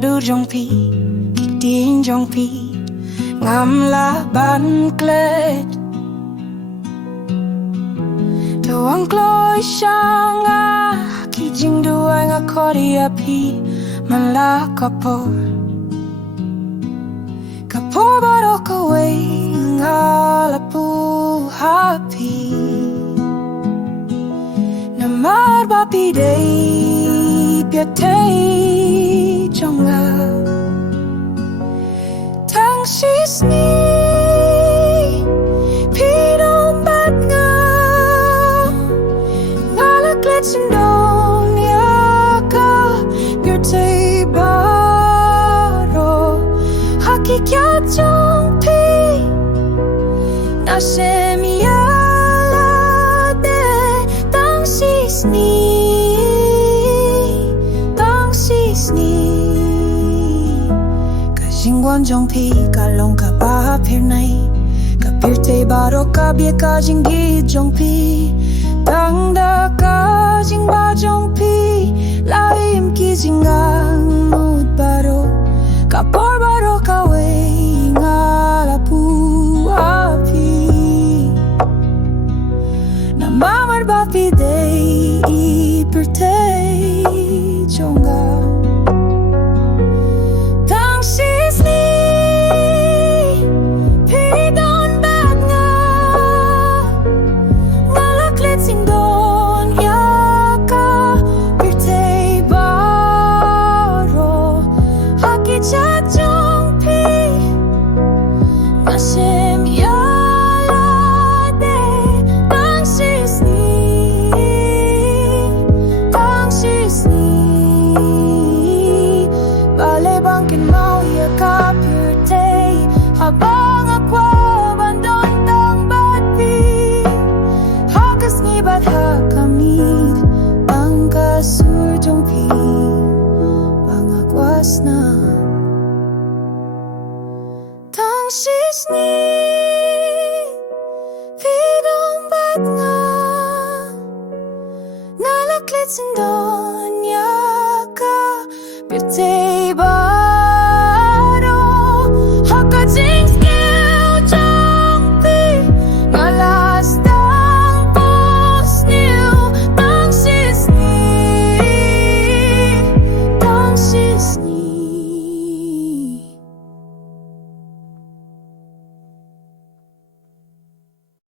du jong pi ktien jong pi ngam la ban klet doang kloi shanga ki jingduwai nga korea pi mala kapor baro kawei ngala pu happy namar bapi day piatei jonga Tang Shi Sngi pidong bat nga ngala glitsin dong yaka Kynthei baro haki kya jong pi na shem lada Tang Shi Sngi Jingrwai jong pi kalong kaba pyni Kynthei baro kabye ka jingieit jong pi tang da ka jingba jong pi laim ki jingang mut baro kapor baro kawei ngala pu api na mamar bapi day ipertei jonga habang ako bandon tang batpi hakas ngibat hakamid ang kasur jong pi pangakwas na Tang Shi Sngi